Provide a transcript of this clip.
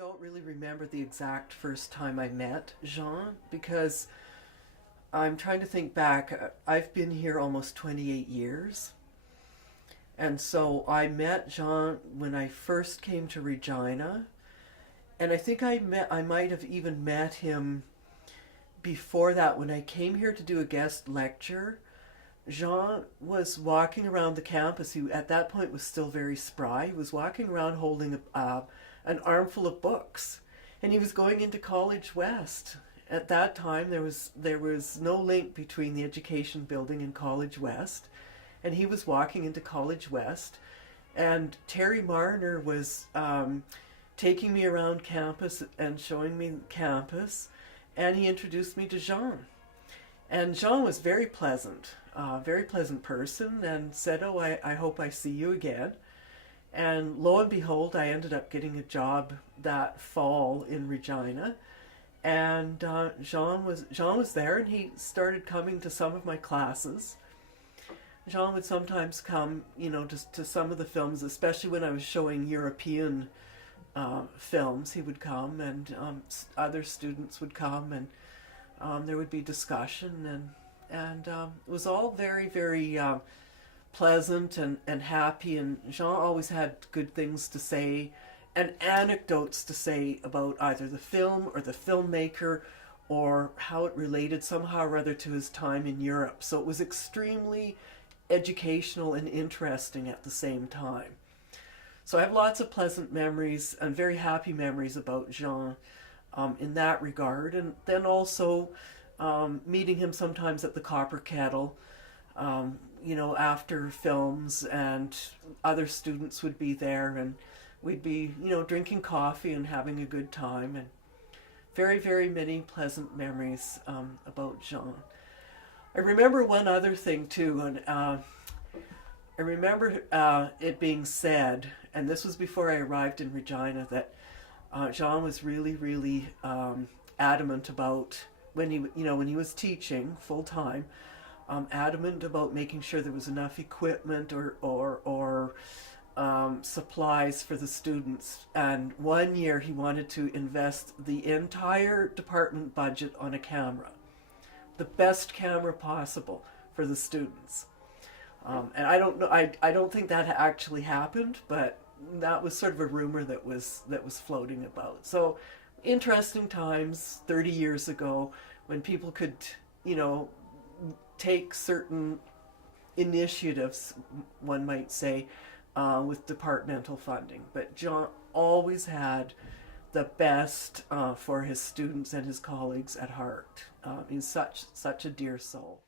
don't really remember the exact first time I met Jean because I'm trying to think back. I've been here almost 28 years. And so I met Jean when I first came to Regina. And I think I might have even met him before that when I came here to do a guest lecture. Jean was walking around the campus. He, at that point, was still very spry. He was walking around holding an armful of books, and he was going into College West. At that time, there was no link between the Education Building and College West, and he was walking into College West. And Terry Marner was taking me around campus and showing me campus, and he introduced me to Jean. And Jean was very pleasant person, and said, "Oh, I hope I see you again." And lo and behold, I ended up getting a job that fall in Regina. And Jean was there, and he started coming to some of my classes. Jean would sometimes come, to some of the films, especially when I was showing European films. He would come, and other students would come, and there would be discussion, and it was all very, very pleasant and happy. And Jean always had good things to say and anecdotes to say about either the film or the filmmaker or how it related somehow or other to his time in Europe. So it was extremely educational and interesting at the same time. So I have lots of pleasant memories and very happy memories about Jean in that regard. And then also meeting him sometimes at the Copper Kettle, after films, and other students would be there, and we'd be, drinking coffee and having a good time, and very, very many pleasant memories about Jean. I remember one other thing too, and I remember it being said, and this was before I arrived in Regina, that Jean was really, really adamant about when he was teaching full time, adamant about making sure there was enough equipment or supplies for the students. And one year he wanted to invest the entire department budget on a camera, the best camera possible for the students. And I don't know. I don't think that actually happened, but that was sort of a rumor that was floating about. So interesting times 30 years ago when people could, take certain initiatives, one might say, with departmental funding. But John always had the best for his students and his colleagues at heart. He's such a dear soul.